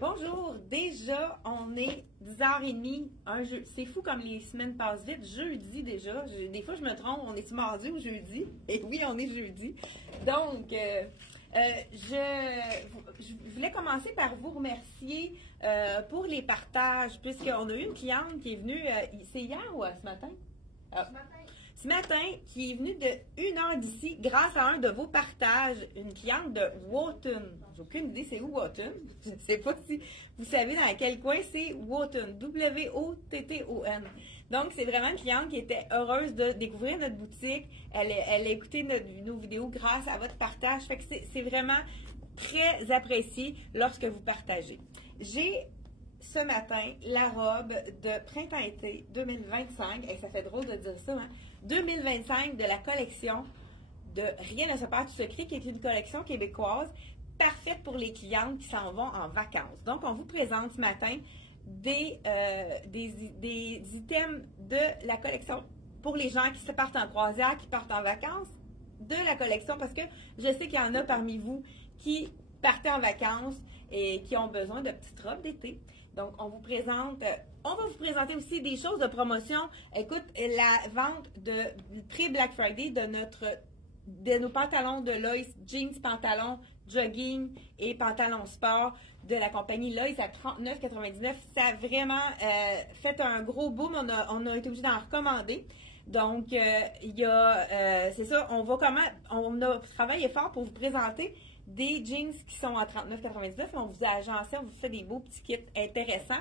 Bonjour, déjà, on est 10h30, un jeu. C'est fou comme les semaines passent vite. Jeudi déjà. Des fois, je me trompe, on est mardi ou jeudi? Et oui, on est jeudi. Donc, je voulais commencer par vous remercier pour les partages, puisqu'on a eu une cliente qui est venue, c'est hier ou ce matin? Ce matin, qui est venue de 1 heure d'ici grâce à un de vos partages, une cliente de Wotton. J'ai aucune idée c'est où Wotton. Je ne sais pas si vous savez dans quel coin c'est Wotton. W-O-T-T-O-N. Donc, c'est vraiment une cliente qui était heureuse de découvrir notre boutique. Elle a écouté nos vidéos grâce à votre partage. Fait que c'est vraiment très apprécié lorsque vous partagez. J'ai ce matin la robe de printemps-été 2025. Et ça fait drôle de dire ça, hein? 2025 de la collection de Rien ne se perd du secret, qui est une collection québécoise parfaite pour les clientes qui s'en vont en vacances. Donc, on vous présente ce matin des items de la collection pour les gens qui se partent en croisière, qui partent en vacances, de la collection, parce que je sais qu'il y en a parmi vous qui partent en vacances et qui ont besoin de petites robes d'été. Donc, on va vous présenter aussi des choses de promotion. Écoute, la vente de pré-Black Friday de nos pantalons de Lois, jeans, pantalons, jogging et pantalons sport de la compagnie Lois à 39,99. Ça a vraiment fait un gros boom. On a été obligé d'en recommander. Donc, c'est ça, on a travaillé fort pour vous présenter des jeans qui sont à 39,99. On vous a agencé, on vous fait des beaux petits kits intéressants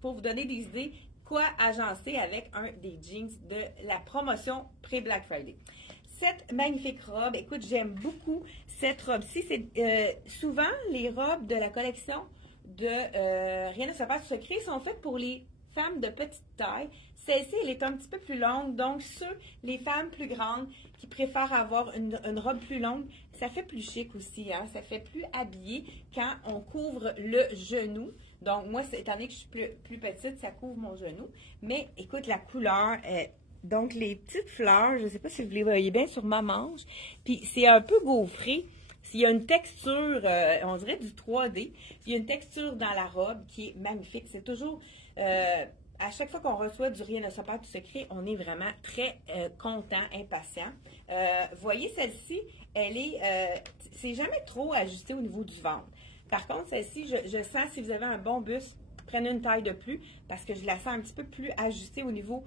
pour vous donner des idées quoi agencer avec un des jeans de la promotion pré-Black Friday. Cette magnifique robe, écoute, j'aime beaucoup cette robe-ci. C'est souvent les robes de la collection de Rien ne se perd du secret sont faites pour les femmes de petite taille. Celle-ci, elle est un petit peu plus longue, donc les femmes plus grandes qui préfèrent avoir une robe plus longue, ça fait plus chic aussi, hein? Ça fait plus habillé quand on couvre le genou. Donc, moi, étant donné que je suis plus petite, ça couvre mon genou. Mais, écoute, la couleur, donc les petites fleurs, je ne sais pas si vous les voyez bien sur ma manche, puis c'est un peu gaufré. Il y a une texture, on dirait du 3D, il y a une texture dans la robe qui est magnifique. C'est toujours, à chaque fois qu'on reçoit du Rien ne se perd du secret, on est vraiment très content, impatient. Voyez, celle-ci, c'est jamais trop ajusté au niveau du ventre. Par contre, celle-ci, je sens, si vous avez un bon buste, prenez une taille de plus, parce que je la sens un petit peu plus ajustée au niveau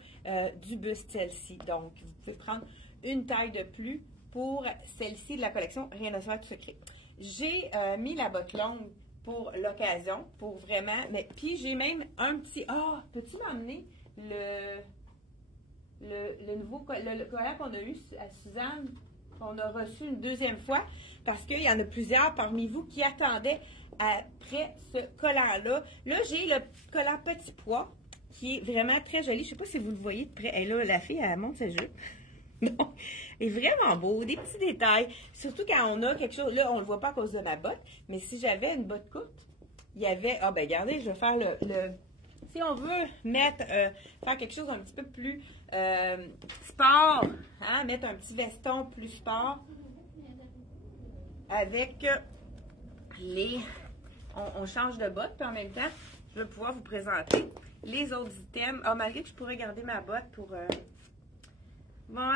du buste, celle-ci. Donc, vous pouvez prendre une taille de plus pour celle-ci de la collection Rien ne se perd du secret. J'ai mis la botte longue pour l'occasion, pour vraiment, puis j'ai même un petit, peux-tu m'emmener le nouveau collant qu'on a eu à Suzanne, qu'on a reçu une deuxième fois, parce qu'il y en a plusieurs parmi vous qui attendaient après ce collant-là. Là, j'ai le collant petit pois, qui est vraiment très joli. Je ne sais pas si vous le voyez de près. Et là, la fille, elle monte ses jupes. Donc, il est vraiment beau, des petits détails. Surtout quand on a quelque chose, là, on ne le voit pas à cause de ma botte, mais si j'avais une botte courte, il y avait, regardez, je vais faire si on veut faire quelque chose un petit peu plus sport, hein, mettre un petit veston plus sport, avec on change de botte, puis en même temps, je vais pouvoir vous présenter les autres items. Malgré que je pourrais garder ma botte pour... Bon,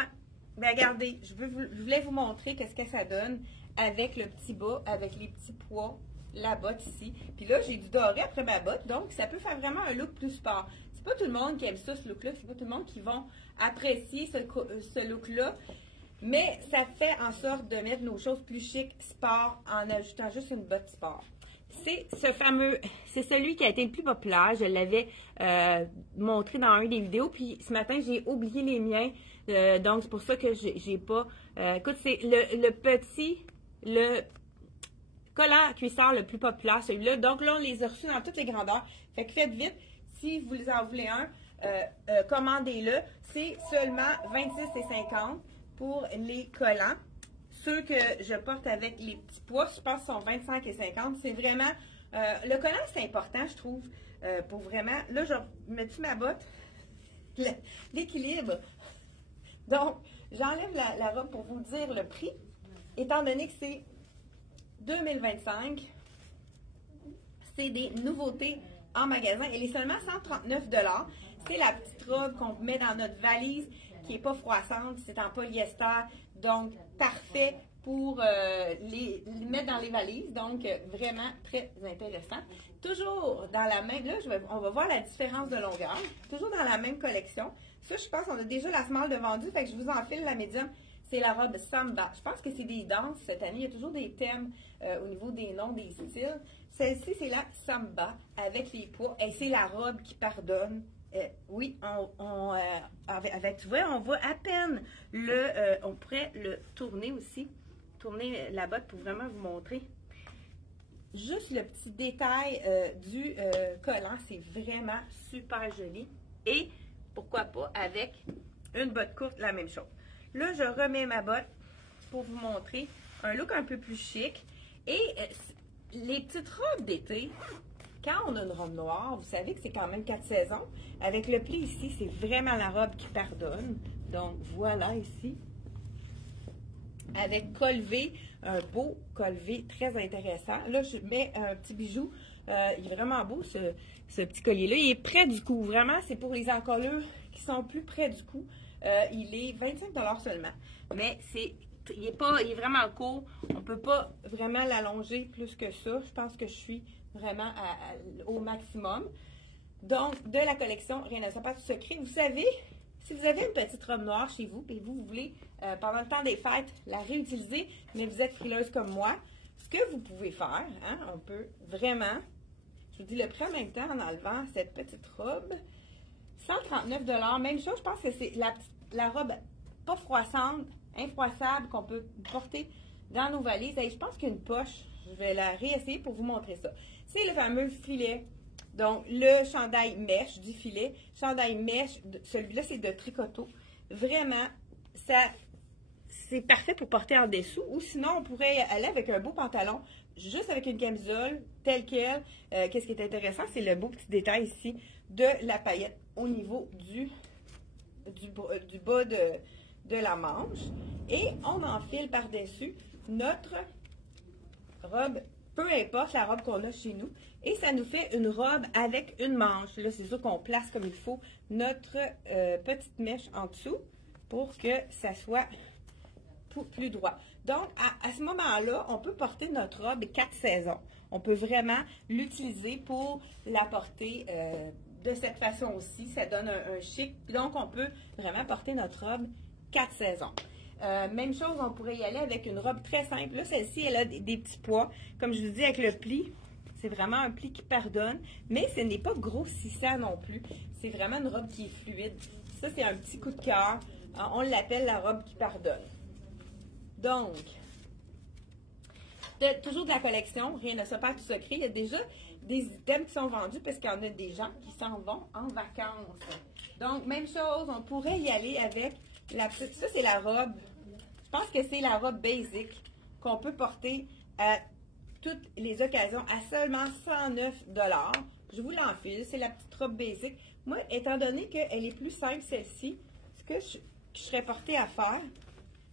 regardez, je voulais vous montrer qu'est-ce que ça donne avec le petit bas, avec les petits pois, la botte ici. Puis là, j'ai du doré après ma botte, donc ça peut faire vraiment un look plus sport. C'est pas tout le monde qui aime ça, ce look-là. C'est pas tout le monde qui vont apprécier ce look-là. Mais ça fait en sorte de mettre nos choses plus chic, sport, en ajoutant juste une botte sport. C'est c'est celui qui a été le plus populaire. Je l'avais montré dans une des vidéos, puis ce matin, j'ai oublié les miens. Donc, c'est pour ça que j'ai pas... écoute, c'est le collant cuissard le plus populaire, celui-là. Donc là, on les a reçus dans toutes les grandeurs. Fait que faites vite. Si vous en voulez un, commandez-le. C'est seulement 26,50 pour les collants. Ceux que je porte avec les petits pois, je pense, sont 25,50. C'est vraiment... le collant, c'est important, je trouve, pour vraiment... Là, je mets-tu ma botte? L'équilibre. Donc, j'enlève la robe pour vous dire le prix, étant donné que c'est 2025. C'est des nouveautés en magasin. Elle est seulement 139 $. C'est la petite robe qu'on met dans notre valise qui n'est pas froissante. C'est en polyester. Donc, parfait pour les mettre dans les valises. Donc, vraiment très intéressant. Toujours dans la même, là, on va voir la différence de longueur. Toujours dans la même collection. Ça, je pense qu'on a déjà la small de vendue, fait que je vous enfile la médium. C'est la robe Samba. Je pense que c'est des danses cette année. Il y a toujours des thèmes au niveau des noms, des styles. Celle-ci, c'est la Samba avec les poids. Et c'est la robe qui pardonne. Oui, avec, tu vois, on voit à peine on pourrait le tourner aussi. Tourner la botte pour vraiment vous montrer. Juste le petit détail du collant, c'est vraiment super joli. Et pourquoi pas avec une botte courte, la même chose. Là, je remets ma botte pour vous montrer un look un peu plus chic. Et les petites robes d'été, quand on a une robe noire, vous savez que c'est quand même 4 saisons. Avec le pli ici, c'est vraiment la robe qui pardonne. Donc, voilà ici. Avec collevé, un beau collevé très intéressant. Là, je mets un petit bijou. Il est vraiment beau, ce petit collier-là. Il est près du cou. Vraiment, c'est pour les encolures qui sont plus près du cou. Il est 25 $ seulement. Mais il est vraiment court. On ne peut pas vraiment l'allonger plus que ça. Je pense que je suis vraiment au maximum. Donc, de la collection Rien ne sera pas tout secret. Vous savez, si vous avez une petite robe noire chez vous et vous voulez, pendant le temps des fêtes, la réutiliser, mais vous êtes frileuse comme moi, ce que vous pouvez faire, hein, on peut vraiment, je vous dis le prix en même temps en enlevant cette petite robe, 139 $. Même chose, je pense que c'est la robe pas froissante, infroissable, qu'on peut porter dans nos valises. Et je pense qu'il y a une poche, je vais la réessayer pour vous montrer ça. C'est le fameux filet. Donc, le chandail mèche du filet, chandail mèche, celui-là, c'est de tricoteau. Vraiment, c'est parfait pour porter en dessous. Ou sinon, on pourrait aller avec un beau pantalon, juste avec une camisole, telle quelle. Qu'est-ce qui est intéressant, c'est le beau petit détail ici de la paillette au niveau du bas de la manche. Et on enfile par-dessus notre robe, peu importe la robe qu'on a chez nous. Et ça nous fait une robe avec une manche. Là, c'est sûr qu'on place comme il faut notre petite mèche en dessous pour que ça soit plus droit. Donc, à ce moment-là, on peut porter notre robe 4 saisons. On peut vraiment l'utiliser pour la porter de cette façon aussi. Ça donne un chic. Donc, on peut vraiment porter notre robe 4 saisons. Même chose, on pourrait y aller avec une robe très simple. Là, celle-ci, elle a des petits pois. Comme je vous dis, avec le pli, c'est vraiment un pli qui pardonne, mais ce n'est pas grossissant non plus. C'est vraiment une robe qui est fluide. Ça, c'est un petit coup de cœur. On l'appelle la robe qui pardonne. Donc, toujours de la collection, Rien ne se perd tout secret. Il y a déjà des items qui sont vendus parce qu'il y en a des gens qui s'en vont en vacances. Donc, même chose, on pourrait y aller avec la petite. Ça, c'est la robe. Je pense que c'est la robe basic qu'on peut porter à toutes les occasions à seulement 109 $. Je vous l'enfile. C'est la petite robe basic. Moi, étant donné qu'elle est plus simple, celle-ci, ce que je serais portée à faire,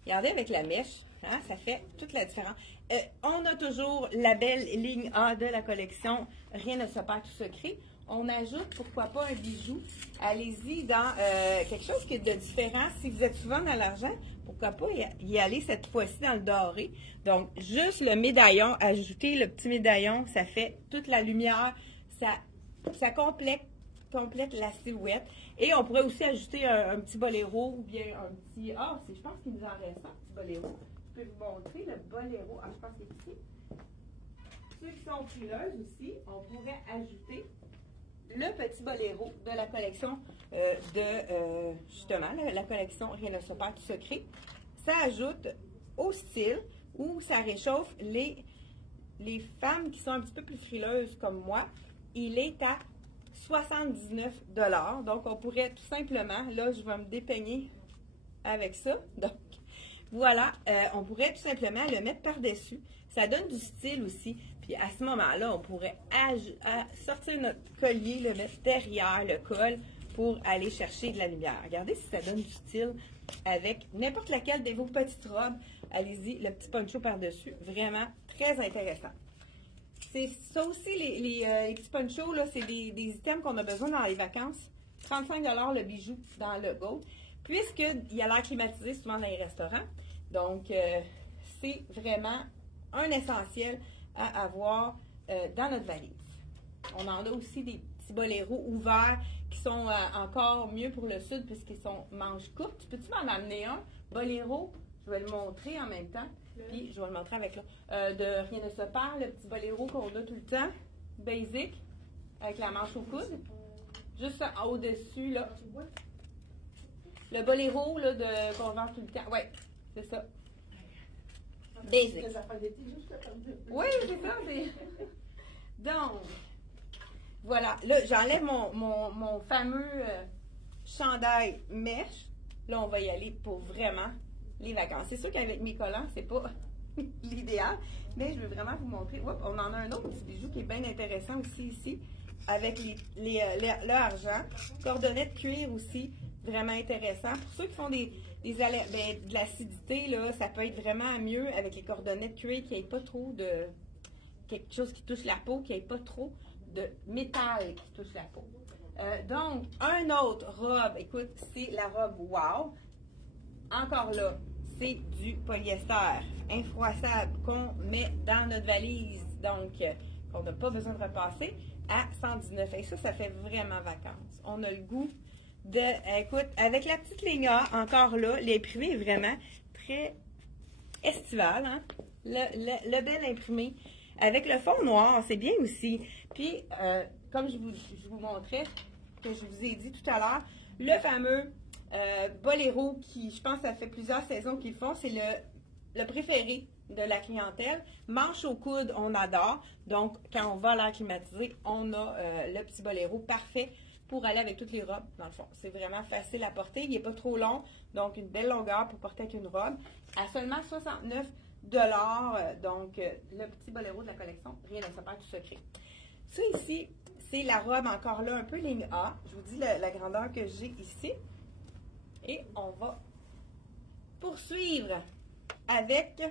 regardez avec la mèche, hein, ça fait toute la différence. On a toujours la belle ligne A de la collection Rien ne se perd tout secret. On ajoute, pourquoi pas, un bijou. Allez-y dans quelque chose qui est de différent. Si vous êtes souvent dans l'argent, pourquoi pas y aller cette fois-ci dans le doré. Donc, juste le médaillon, ajouter le petit médaillon, ça fait toute la lumière. Ça complète la silhouette. Et on pourrait aussi ajouter un petit boléro ou bien un petit... Ah, je pense qu'il nous en reste un petit boléro. Je peux vous montrer le boléro. Ah, je pense qu'il est ici. Ceux qui sont frileuses aussi, on pourrait ajouter le petit boléro de la collection justement, la collection Rien ne se perd tout secret. Ça ajoute au style où ça réchauffe les femmes qui sont un petit peu plus frileuses comme moi. Il est à 79 $. Donc, on pourrait tout simplement, là, je vais me dépeigner avec ça. Donc, voilà, on pourrait tout simplement le mettre par-dessus. Ça donne du style aussi. Puis à ce moment-là, on pourrait sortir notre collier, le mettre derrière le col pour aller chercher de la lumière. Regardez si ça donne du style avec n'importe laquelle de vos petites robes. Allez-y, le petit poncho par-dessus. Vraiment très intéressant. c'est ça aussi, les petits ponchos, là, c'est des items qu'on a besoin dans les vacances. 35 $ le bijou dans le Gold, puisqu'il y a l'air climatisé souvent dans les restaurants. Donc, c'est vraiment un essentiel à avoir dans notre valise. On en a aussi des petits boléros ouverts qui sont encore mieux pour le sud puisqu'ils sont manches courtes. Peux-tu m'en amener un? Boléro, je vais le montrer en même temps. Puis, je vais le montrer avec là. De Rien ne se perd, le petit boléro qu'on a tout le temps. Basic, avec la manche au coude. Juste au-dessus, là. Le boléro, là, qu'on vend tout le temps. Ouais, c'est ça. Basic. Oui, c'est ça. Donc, voilà. Là, j'enlève mon fameux chandail mèche. Là, on va y aller pour vraiment les vacances. C'est sûr qu'avec mes collants, c'est pas l'idéal, mais je veux vraiment vous montrer. Oups, on en a un autre petit bijou qui est bien intéressant aussi ici, avec le argent. Cordonnet de cuir aussi, vraiment intéressant. Pour ceux qui font de l'acidité, là, ça peut être vraiment mieux avec les cordonnets de cuir, qu'il n'y ait pas trop de quelque chose qui touche la peau, qu'il n'y ait pas trop de métal qui touche la peau. Donc, un autre robe, écoute, c'est la robe Wow. Encore là, c'est du polyester infroissable qu'on met dans notre valise, donc qu'on n'a pas besoin de repasser, à 119. Et ça fait vraiment vacances. On a le goût de... Écoute, avec la petite ligne A, encore là, l'imprimé est vraiment très estival, hein? Le bel imprimé. Avec le fond noir, c'est bien aussi. Puis, comme je vous montrais, que je vous ai dit tout à l'heure, le fameux boléro qui, je pense, ça fait plusieurs saisons qu'ils le font, c'est le préféré de la clientèle. Manche au coude, on adore. Donc, quand on va à l'air climatisé, on a le petit boléro parfait pour aller avec toutes les robes, dans le fond. C'est vraiment facile à porter. Il n'est pas trop long, donc une belle longueur pour porter avec une robe. À seulement 69 $, donc le petit boléro de la collection, Rien ne se perd tout secret. Ça ici, c'est la robe encore là, un peu ligne A. Je vous dis la grandeur que j'ai ici. Et on va poursuivre avec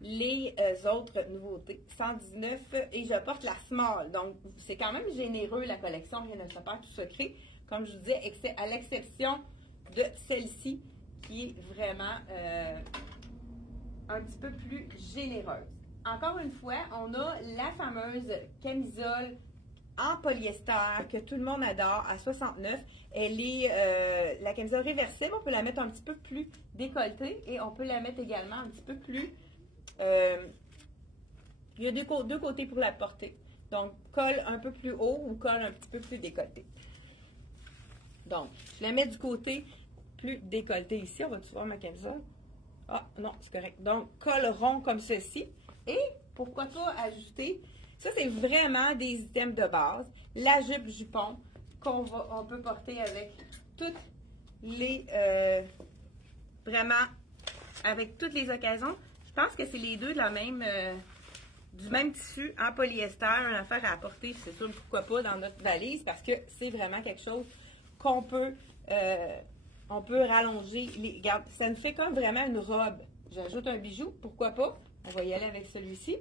les autres nouveautés. 119 et je porte la small. Donc, c'est quand même généreux la collection Rien ne se perd tout secret. Comme je vous disais, à l'exception de celle-ci qui est vraiment un petit peu plus généreuse. Encore une fois, on a la fameuse camisole en polyester que tout le monde adore à 69. Elle est la camisole réversible, on peut la mettre un petit peu plus décolletée et on peut la mettre également un petit peu plus... il y a deux côtés pour la porter. Donc, col un peu plus haut ou col un petit peu plus décolleté. Donc, je la mets du côté plus décolleté ici. On va-tu voir ma camisole? Ah, non, c'est correct. Donc, col rond comme ceci. Et pourquoi pas ajouter... Ça, c'est vraiment des items de base. La jupe jupon on peut porter avec toutes les... vraiment, avec toutes les occasions. Je pense que c'est les deux de la même... du même tissu en polyester, une affaire à apporter, c'est sûr, pourquoi pas, dans notre valise, parce que c'est vraiment quelque chose qu'on peut... on peut rallonger. Regarde, ça nous fait comme vraiment une robe. J'ajoute un bijou, pourquoi pas? On va y aller avec celui-ci.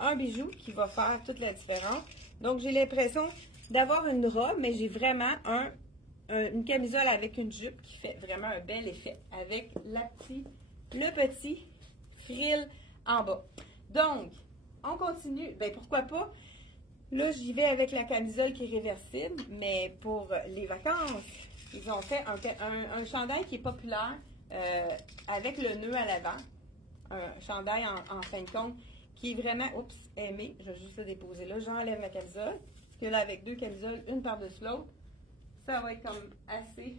Un bijou qui va faire toute la différence. Donc, j'ai l'impression d'avoir une robe, mais j'ai vraiment une camisole avec une jupe qui fait vraiment un bel effet avec le petit frill en bas. Donc, on continue. Ben, pourquoi pas? Là, j'y vais avec la camisole qui est réversible, mais pour les vacances, ils ont fait un chandail qui est populaire avec le nœud à l'avant. Un chandail en fin de compte qui est vraiment, aimé. Je vais juste le déposer là. J'enlève ma camisole. Parce que là, avec deux camisoles, une par-dessus l'autre, ça va être comme assez...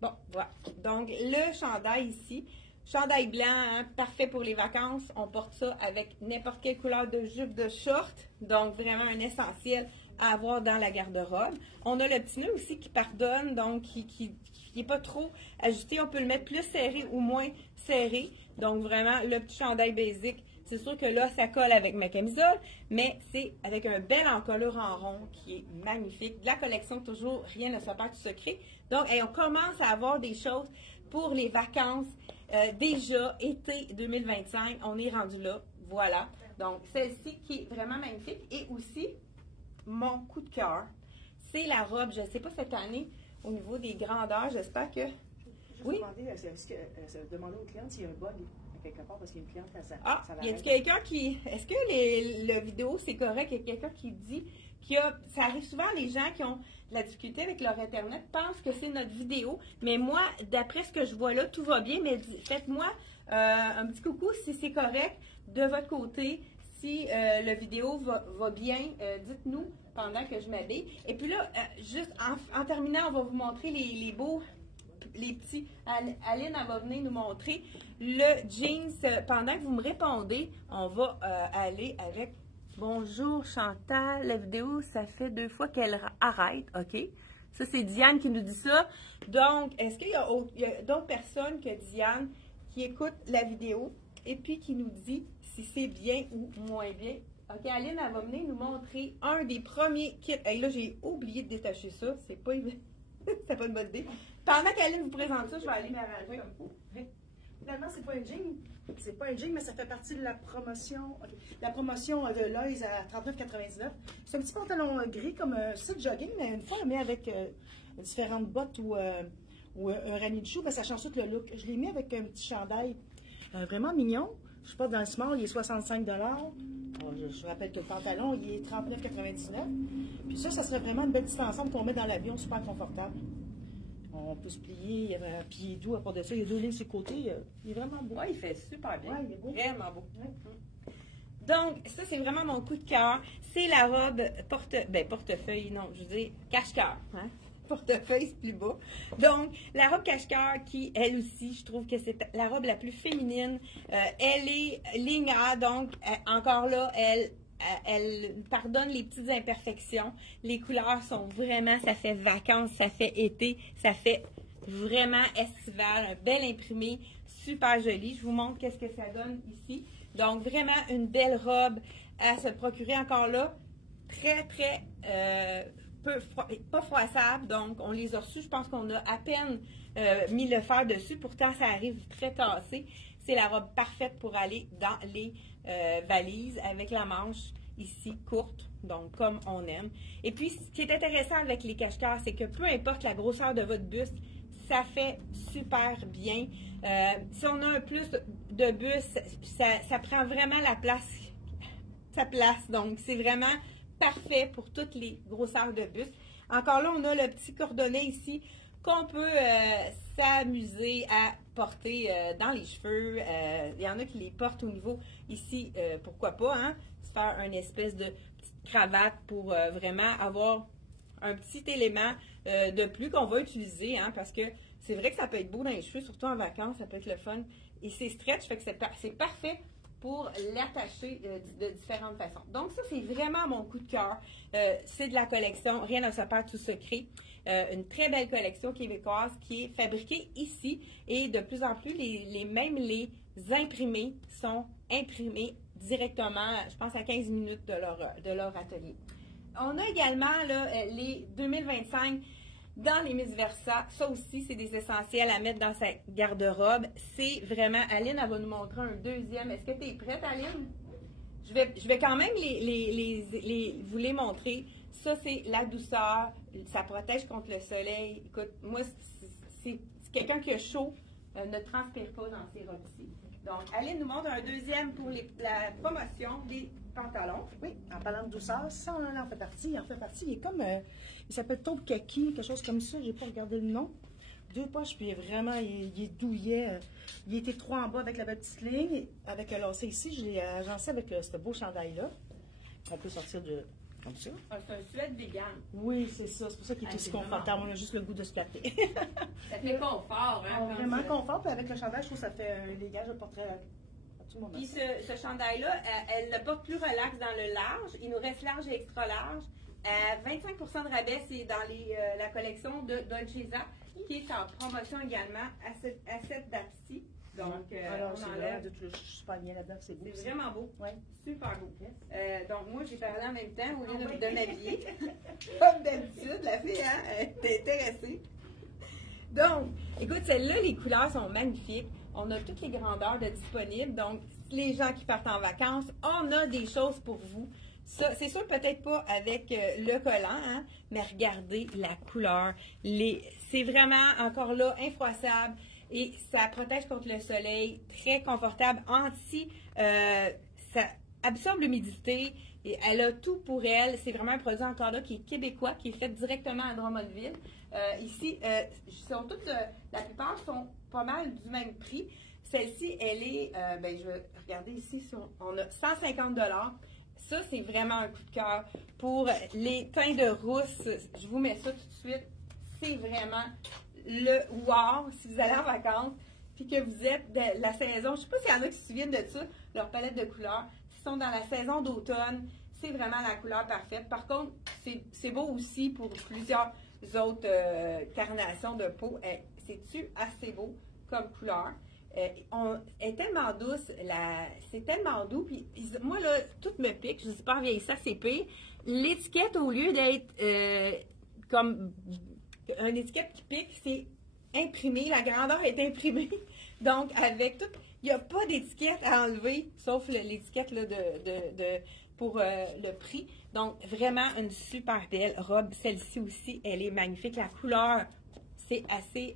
Bon, voilà. Donc, le chandail ici, chandail blanc, hein, parfait pour les vacances. On porte ça avec n'importe quelle couleur de jupe, de short. Donc, vraiment un essentiel à avoir dans la garde-robe. On a le petit nœud aussi qui pardonne, donc qui n'est pas trop ajusté. On peut le mettre plus serré ou moins serré. Donc, vraiment, le petit chandail basique. C'est sûr que là, ça colle avec ma camisole, mais c'est avec un bel encolure en rond qui est magnifique. De la collection, toujours, Rien ne se perd tout secret. Donc, on commence à avoir des choses pour les vacances. Déjà, été 2025, on est rendu là. Voilà. Donc, celle-ci qui est vraiment magnifique. Et aussi, mon coup de cœur, c'est la robe. Je ne sais pas cette année, au niveau des grandeurs, j'espère que... Oui. Demander aux clientes s'il y a un bug quelque part parce qu'il y a une cliente ça y a quelqu'un qui... Est-ce que le vidéo, c'est correct? Il y a quelqu'un qui dit ça arrive souvent, les gens qui ont de la difficulté avec leur Internet pensent que c'est notre vidéo. Mais moi, d'après ce que je vois là, tout va bien. Mais faites-moi un petit coucou si c'est correct de votre côté. Si la vidéo va bien, dites-nous pendant que je m'habille. Et puis là, juste en terminant, on va vous montrer les beaux... Les petits. Aline, elle va venir nous montrer le jeans. Pendant que vous me répondez, on va aller avec bonjour Chantal. La vidéo, ça fait 2 fois qu'elle arrête. OK. Ça, c'est Diane qui nous dit ça. Donc, est-ce qu'il y a d'autres personnes que Diane qui écoutent la vidéo et puis qui nous dit si c'est bien ou moins bien? OK, Aline, elle va venir nous montrer un des premiers kits. Et là, j'ai oublié de détacher ça. C'est pas évident. C'est pas une bonne idée. Pendant qu'Aline vous présente ça, je vais aller m'arranger comme il faut. Finalement, c'est pas un jean. C'est pas un jean, mais ça fait partie de la promotion. Okay. La promotion de Lois à 39,99. C'est un petit pantalon gris comme un site jogging, mais une fois, on le met avec différentes bottes ou un ranier de chou, ben, ça change tout le look. Je l'ai mis avec un petit chandail vraiment mignon. Je suis pas dans le small, il est 65 $. Je rappelle que le pantalon, il est 39,99. Puis ça serait vraiment une belle petite ensemble qu'on met dans l'avion, super confortable. On peut se plier, puis il est doux à part de ça. Il y a 2 lignes sur le côté. Il est vraiment beau. Oui, il fait super bien. Ouais, il est beau. Vraiment beau. Ouais. Donc, ça, c'est vraiment mon coup de cœur. C'est la robe portefeuille, non, je veux dire cache-cœur. Hein? Portefeuille, c'est plus bas. Donc, la robe cache-cœur qui, elle aussi, je trouve que c'est la robe la plus féminine. Elle est ligne A, donc, encore là, elle pardonne les petites imperfections. Les couleurs sont vraiment, ça fait vacances, ça fait été, ça fait vraiment estival, un bel imprimé, super joli. Je vous montre qu'est-ce que ça donne ici. Donc, vraiment une belle robe à se procurer encore là. Très, très, pas froissable. Donc, on les a reçus. Je pense qu'on a à peine mis le fer dessus. Pourtant, ça arrive très tassé. C'est la robe parfaite pour aller dans les valises avec la manche ici courte, donc comme on aime. Et puis, ce qui est intéressant avec les cache-cœurs, c'est que peu importe la grosseur de votre buste, ça fait super bien. Si on a un plus de buste, ça prend vraiment sa place. Donc, c'est vraiment parfait pour toutes les grosseurs de buste. Encore là, on a le petit cordonnet ici qu'on peut s'amuser à porter dans les cheveux. Il y en a qui les portent au niveau ici, pourquoi pas, hein? Se faire une espèce de petite cravate pour vraiment avoir un petit élément de plus qu'on va utiliser, hein, parce que c'est vrai que ça peut être beau dans les cheveux, surtout en vacances, ça peut être le fun. Et c'est stretch, fait que c'est parfait pour l'attacher de différentes façons. Donc ça, c'est vraiment mon coup de cœur. C'est de la collection Rien ne se perd, tout se crée. Une très belle collection québécoise qui est fabriquée ici. Et de plus en plus, même les imprimés sont imprimés directement, je pense, à 15 minutes de leur atelier. On a également là, les 2025 dans les Miss Versa. Ça aussi, c'est des essentiels à mettre dans sa garde-robe. C'est vraiment... Aline, elle va nous montrer un deuxième. Est-ce que tu es prête, Aline? Je vais quand même vous les montrer. Ça, c'est la douceur. Ça protège contre le soleil. Écoute, moi, c'est quelqu'un qui a chaud ne transpire pas dans ces robes-ci. Donc, Aline nous montre un deuxième pour la promotion des pantalons. Oui, en parlant de douceur, ça en fait partie. Il en fait partie. Il est comme, il s'appelle taupe kaki, quelque chose comme ça. J'ai pas regardé le nom. 2 poches, puis vraiment, il est douillet. Il était 3 en bas avec la belle petite ligne. Avec le lacet ici, je l'ai agencé avec ce beau chandail-là. On peut sortir comme ça. Ah, c'est un sweat vegan. Oui, c'est ça. C'est pour ça qu'il est aussi confortable. On a juste le goût de se flatter. Ça fait confort, hein? Vraiment confort. Puis avec le chandail, je trouve que ça fait un dégage. Je le porterai à tout moment. Puis ce chandail-là, elle le porte plus relax dans le large. Il nous reste large et extra large. 25 de rabais, c'est dans la collection de Dolce Vita, qui est en promotion également à cette date-ci. Donc, alors, on enlève. Je suis super bien là-dedans, c'est beau. C'est vraiment beau. Ouais. Super beau. Yes. Donc, moi, j'ai parlé en même temps au lieu de m'habiller. Comme d'habitude, la fille, hein, elle est intéressée. Donc, écoute, celle-là, les couleurs sont magnifiques. On a toutes les grandeurs de disponibles. Donc, les gens qui partent en vacances, on a des choses pour vous. Ça, c'est sûr, peut-être pas avec le collant, hein, mais regardez la couleur. C'est vraiment, encore là, infroissable et ça protège contre le soleil, très confortable, ça absorbe l'humidité et elle a tout pour elle. C'est vraiment un produit encore là qui est québécois, qui est fait directement à Drummondville. Ici, la plupart sont pas mal du même prix. Celle-ci, elle est, je vais regarder ici, on a 150 $. Ça, c'est vraiment un coup de cœur pour les teints de rousse. Je vous mets ça tout de suite. C'est vraiment le wow si vous allez en vacances puis que vous êtes de la saison. Je ne sais pas s'il y en a qui se souviennent de ça, leur palette de couleurs. Ils sont dans la saison d'automne. C'est vraiment la couleur parfaite. Par contre, c'est beau aussi pour plusieurs autres carnations de peau. C'est-tu assez beau comme couleur? Elle est tellement douce, c'est tellement doux. Puis moi, là, tout me pique. Je ne sais pas en vieillissant, c'est pire. L'étiquette, au lieu d'être comme une étiquette qui pique, c'est imprimé. La grandeur est imprimée. Donc, avec tout, il n'y a pas d'étiquette à enlever, sauf l'étiquette là, pour le prix. Donc, vraiment une super belle robe. Celle-ci aussi, elle est magnifique. La couleur, c'est assez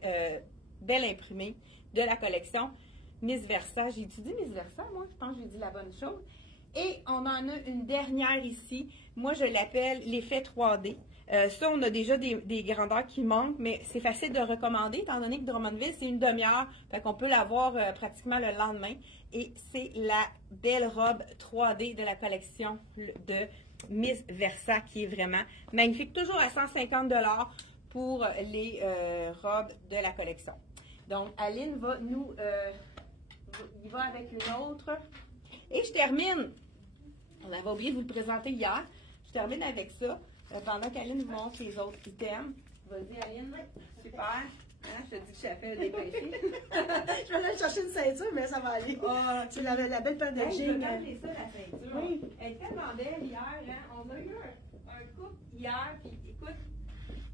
belle imprimée de la collection Miss Versa. J'ai dit Miss Versa, moi, je pense que j'ai dit la bonne chose. Et on en a une dernière ici. Moi, je l'appelle l'effet 3D. Ça, on a déjà des grandeurs qui manquent, mais c'est facile de recommander, étant donné que Drummondville, c'est une demi-heure, fait qu'on peut l'avoir pratiquement le lendemain. Et c'est la belle robe 3D de la collection de Miss Versa, qui est vraiment magnifique. Toujours à 150 $ pour les robes de la collection. Donc, Aline va il va avec une autre. Et je termine. On avait oublié de vous le présenter hier. Je termine avec ça. Pendant qu'Aline vous montre les autres items. Vas-y, Aline. Super. Hein, je te dis que je fait dépêcher. Je vais aller chercher une ceinture, mais ça va aller. Tu l'avais la belle paire de jeans. Regardez ça, la ceinture. Oui. Elle est tellement belle hier. Hein? On a eu un couple hier. Puis écoute,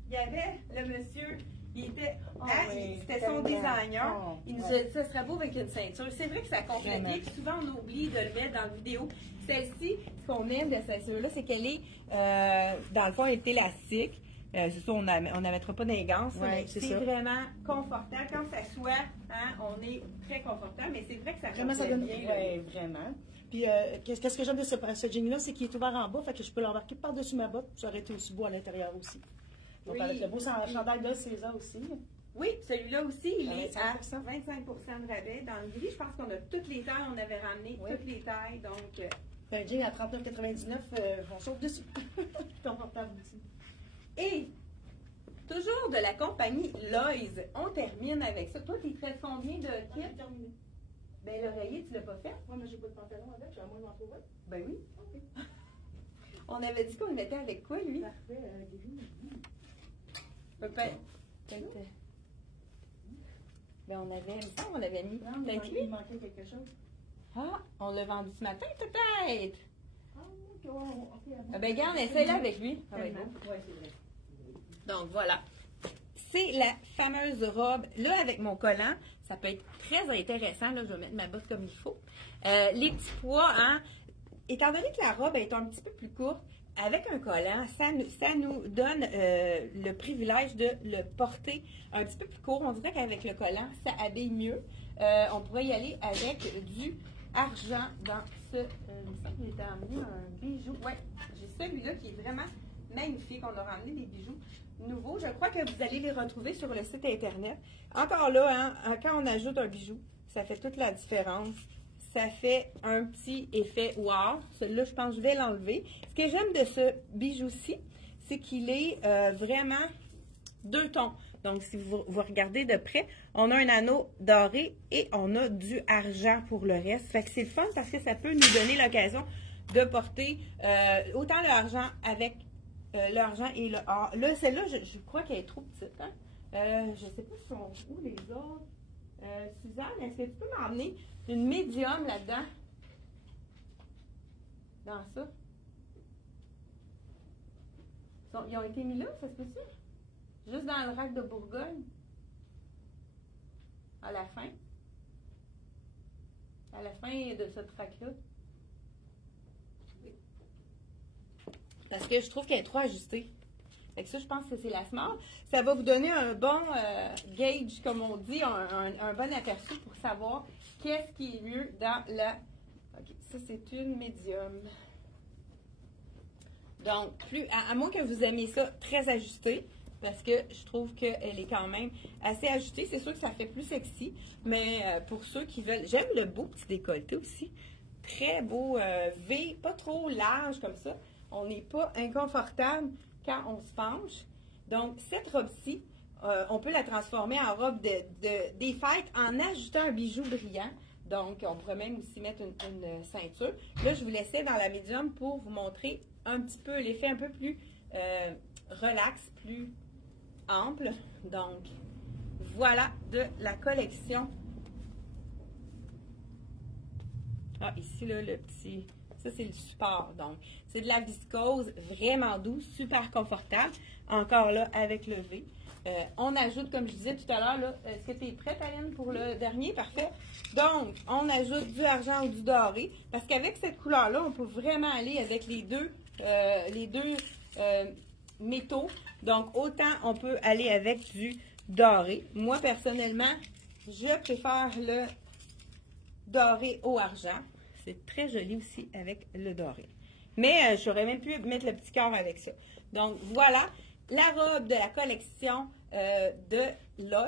il y avait le monsieur. C'était son designer. Il nous a dit ça serait beau avec une ceinture. C'est vrai que ça complète bien. Souvent, on oublie de le mettre dans la vidéo. Celle-ci, ce qu'on aime de cette ceinture-là, c'est qu'elle est, dans le fond, elle est élastique. C'est ça, on ne mettra pas d'élégance. C'est vraiment confortable. Quand ça soit, hein, on est très confortable. Mais c'est vrai que ça vraiment, ça donne bien. Oui, vraiment. Puis, qu'est-ce que j'aime de ce jean-là, c'est qu'il est ouvert en bas, fait que je peux l'embarquer par-dessus ma botte. Ça aurait été aussi beau à l'intérieur aussi. Donc, avec le beau chandail de César aussi. Oui, celui-là aussi, il est à 25 % de rabais. Dans le gris, je pense qu'on a toutes les tailles, on avait ramené toutes les tailles. Donc, un jean à 39,99 $, on saute dessus. Confortable aussi. Et, toujours de la compagnie Lois, on termine avec ça. Toi, tu te restes combien de kits? J'ai terminé. Ben, l'oreiller, tu l'as pas fait? Moi, mais j'ai pas de pantalon avec, j'ai à moins d'en trouver. Ben oui. Okay. On avait dit qu'on le mettait avec quoi, lui? Parfait, gris. Ben, on l'avait mis. Non, il manquait quelque chose. Ah, on l'a vendu ce matin, peut-être. Ah, ben, regarde, essaye-la avec lui. Ah, ben, bon. Oui, c'est vrai. Donc, voilà. C'est la fameuse robe. Là, avec mon collant, ça peut être très intéressant. Là, je vais mettre ma botte comme il faut. Les petits pois, hein. Étant donné que la robe est un petit peu plus courte, avec un collant, ça nous donne le privilège de le porter un petit peu plus court. On dirait qu'avec le collant, ça habille mieux. On pourrait y aller avec du argent dans ce... il me semble que j'ai emmené un bijou. Oui, j'ai celui-là qui est vraiment magnifique. On a ramené des bijoux nouveaux. Je crois que vous allez les retrouver sur le site Internet. Encore là, hein, quand on ajoute un bijou, ça fait toute la différence. Ça fait un petit effet wow. Celui-là, je pense que je vais l'enlever. Ce que j'aime de ce bijou-ci, c'est qu'il est vraiment deux tons. Donc, si vous regardez de près, on a un anneau doré et on a du argent pour le reste. Fait que c'est le fun parce que ça peut nous donner l'occasion de porter autant le argent avec l'argent et le or. Là, celle-là, je crois qu'elle est trop petite. Hein? Je ne sais pas si sont où les autres. Suzanne, est-ce que tu peux m'emmener une médium là-dedans? Dans ça? Ils ont été mis là, ça se peut-tu? Juste dans le rack de Bourgogne? À la fin? à la fin de ce track-là. Parce que je trouve qu'elle est trop ajustée. Fait que ça, je pense que c'est la small. Ça va vous donner un bon gauge, comme on dit, un bon aperçu pour savoir qu'est-ce qui est mieux dans la... OK, ça, c'est une médium. Donc, plus à moins que vous aimiez ça très ajusté, parce que je trouve qu'elle est quand même assez ajustée. C'est sûr que ça fait plus sexy, mais pour ceux qui veulent... J'aime le beau petit décolleté aussi. Très beau V, pas trop large comme ça. On n'est pas inconfortable quand on se penche. Donc, cette robe-ci, on peut la transformer en robe des fêtes en ajoutant un bijou brillant. Donc, on pourrait même aussi mettre une ceinture. Là, je vous laissais dans la médium pour vous montrer un petit peu l'effet un peu plus relax, plus ample. Donc, voilà de la collection. Ah, ici, là, le petit... Ça, c'est le support. Donc, c'est de la viscose vraiment doux, super confortable. Encore là, avec le V. On ajoute, comme je disais tout à l'heure, là, est-ce que tu es prête, Aline, pour le dernier? Parfait. Donc, on ajoute du argent ou du doré. Parce qu'avec cette couleur-là, on peut vraiment aller avec les deux métaux. Donc, autant on peut aller avec du doré. Moi, personnellement, je préfère le doré au argent. C'est très joli aussi avec le doré. Mais j'aurais même pu mettre le petit cœur avec ça. Donc, voilà. La robe de la collection de Lois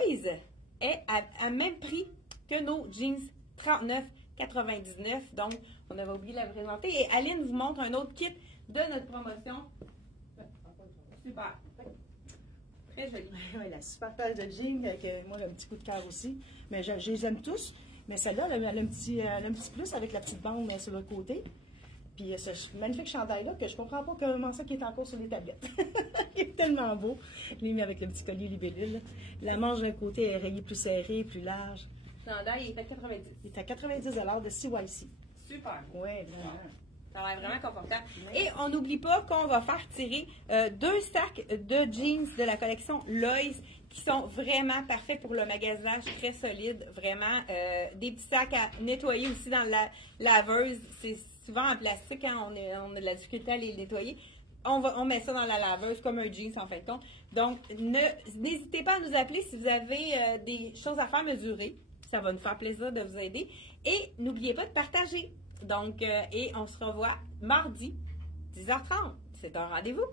est à même prix que nos jeans 39,99. Donc, on avait oublié de la présenter. Et Aline vous montre un autre kit de notre promotion. Super. Très joli. Oui, la super taille de jeans avec moi un petit coup de cœur aussi. Mais je les aime tous. Mais celle-là, elle a un petit plus avec la petite bande sur le côté. Puis ce magnifique chandail-là, que je comprends pas comment ça qui est encore sur les tablettes. Il est tellement beau. Je l'ai mis avec le petit collier libellule. La manche d'un côté est rayée plus serrée, plus large. Le chandail, il est à 90. Il est à 90 $ de CYC. Super. Oui, vraiment. Ça a l'air vraiment confortable. Et on n'oublie pas qu'on va faire tirer 2 sacs de jeans de la collection Lois qui sont vraiment parfaits pour le magasinage, très solide. Vraiment, des petits sacs à nettoyer aussi dans la laveuse. C'est souvent en plastique, hein, on a de la difficulté à les nettoyer. On met ça dans la laveuse comme un jeans en fin de compte. Donc, n'hésitez pas à nous appeler si vous avez des choses à faire mesurer. Ça va nous faire plaisir de vous aider. Et n'oubliez pas de partager. Donc, et on se revoit mardi, 10h30. C'est un rendez-vous.